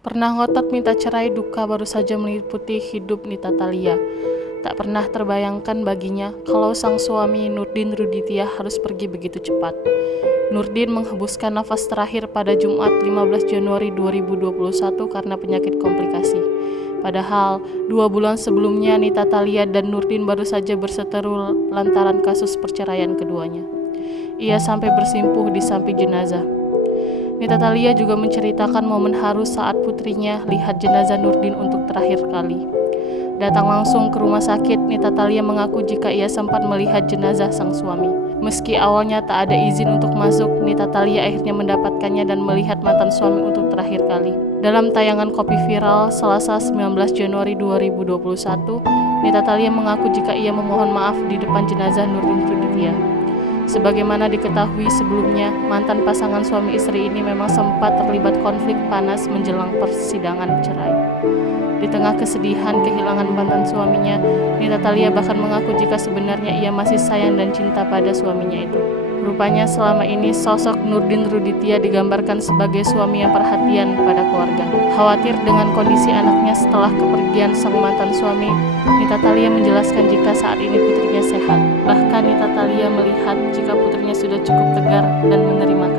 Pernah ngotot minta cerai, duka baru saja meliputi hidup Nita Thalia. Tak pernah terbayangkan baginya kalau sang suami Nurdin Ruditya harus pergi begitu cepat. Nurdin menghembuskan nafas terakhir pada Jumat 15 Januari 2021 karena penyakit komplikasi. Padahal 2 bulan sebelumnya Nita Thalia dan Nurdin baru saja berseteru lantaran kasus perceraian keduanya. Ia sampai bersimpuh di samping jenazah. Nita Thalia juga menceritakan momen haru saat putrinya lihat jenazah Nurdin untuk terakhir kali. Datang langsung ke rumah sakit, Nita Thalia mengaku jika ia sempat melihat jenazah sang suami. Meski awalnya tak ada izin untuk masuk, Nita Thalia akhirnya mendapatkannya dan melihat mantan suami untuk terakhir kali. Dalam tayangan Kopi Viral Selasa 19 Januari 2021, Nita Thalia mengaku jika ia memohon maaf di depan jenazah Nurdin Ruditya. Sebagaimana diketahui sebelumnya, mantan pasangan suami istri ini memang sempat terlibat konflik panas menjelang persidangan cerai. Di tengah kesedihan kehilangan mantan suaminya, Nita Thalia bahkan mengaku jika sebenarnya ia masih sayang dan cinta pada suaminya itu. Rupanya selama ini sosok Nurdin Ruditya digambarkan sebagai suami yang perhatian pada keluarga. Khawatir dengan kondisi anaknya setelah kepergian sang mantan suami, Nita Thalia menjelaskan jika saat ini putrinya sehat. Bahkan Nita Thalia melihat jika putrinya sudah cukup tegar dan menerima